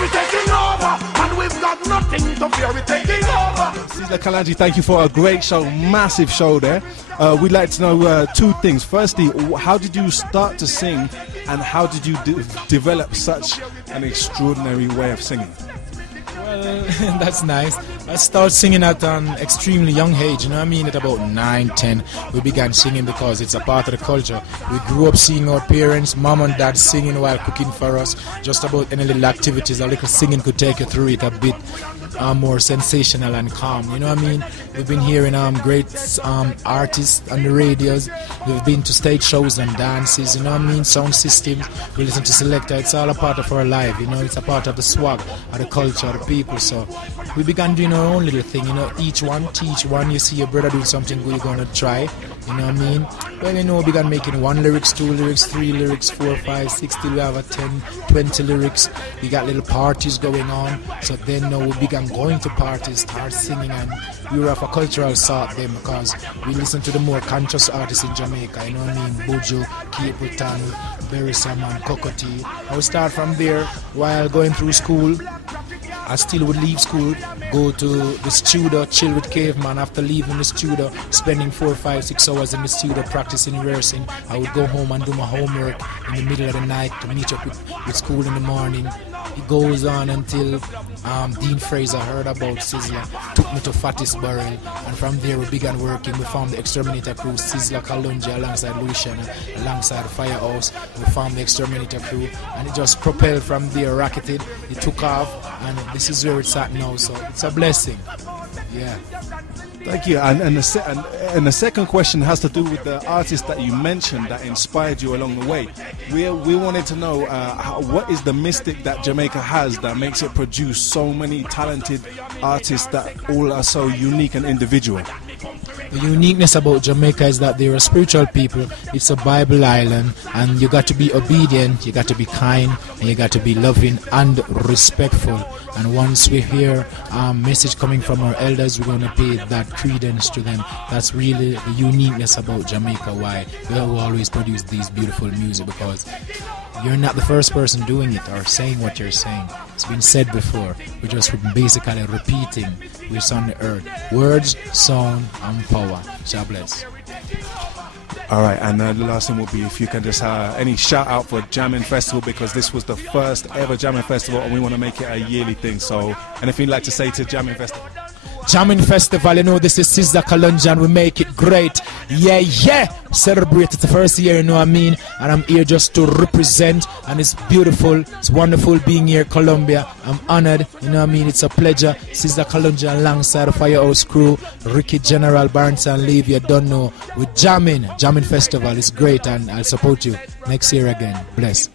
we're taking over, and we've got nothing to fear, we're taking over. Sizzla, Kalonji, thank you for a great show, massive show there. We'd like to know two things. Firstly, how did you start to sing, and how did you develop such an extraordinary way of singing? Well, that's nice. I started singing at an extremely young age, you know what I mean? At about 9, 10, we began singing because it's a part of the culture. We grew up seeing our parents, mom and dad singing while cooking for us. Just about any little activities, a little singing could take you through it a bit more sensational and calm, you know what I mean? We've been hearing great artists on the radios. We've been to stage shows and dances, you know what I mean? Sound systems. We listen to Selector. It's all a part of our life, you know? It's a part of the swag, of the culture, of the people. So we began doing our own little thing, you know? Each one, teach one. You see your brother doing something good, you're going to try, you know what I mean? Well, you know, we began making 1 lyrics, 2 lyrics, 3 lyrics, 4, 5, 6, till we have a 10, 20 lyrics. We got little parties going on. So then now we began going to parties, start singing, and we were of a cultural sort then because we listen to the more conscious artists in Jamaica, you know what I mean? Buju, Capleton, Berry Salmon, Cocotti. I would start from there while going through school. I still would leave school, go to the studio, chill with Caveman. After leaving the studio, spending 4, 5, 6 hours in the studio practicing, rehearsing, I would go home and do my homework in the middle of the night to meet up with school in the morning. It goes on until Dean Fraser heard about Sizzla, took me to Fatty's Barrel, and from there we began working. We formed the Exterminator crew, Sizzla, KALONJI alongside Lucian, alongside Firehouse. We formed the Exterminator crew, and it just propelled from there, rocketed, it took off, and this is where it's at now, so it's a blessing. Yeah. Thank you. And the second question has to do with the artists that you mentioned that inspired you along the way. We wanted to know what is the mystic that Jamaica has that makes it produce so many talented artists that all are so unique and individual. The uniqueness about Jamaica is that they're a spiritual people. It's a Bible island, and you got to be obedient, you got to be kind, and you got to be loving and respectful. And once we hear a message coming from our elders, we're going to pay that credence to them. That's really the uniqueness about Jamaica, why we have always produce these beautiful music, because you're not the first person doing it or saying what you're saying. It's been said before. We're just basically repeating what's on the earth. Words, sound, and power. God bless. All right, and the last thing will be if you can just any shout out for Jamming Festival, because this was the first ever Jamming Festival and we want to make it a yearly thing. So anything you'd like to say to Jamming Festival? Jamming Festival, you know, this is Sizzla KALONJI and we make it great. Yeah, yeah. Celebrate it the first year, you know what I mean? And I'm here just to represent, and it's beautiful. It's wonderful being here in Colombia. I'm honored, you know what I mean? It's a pleasure. Sizzla KALONJI alongside the Firehouse crew, Ricky, General, Barnes and Leave, you don't know. We're jamming Festival. It's great, and I'll support you next year again. Bless.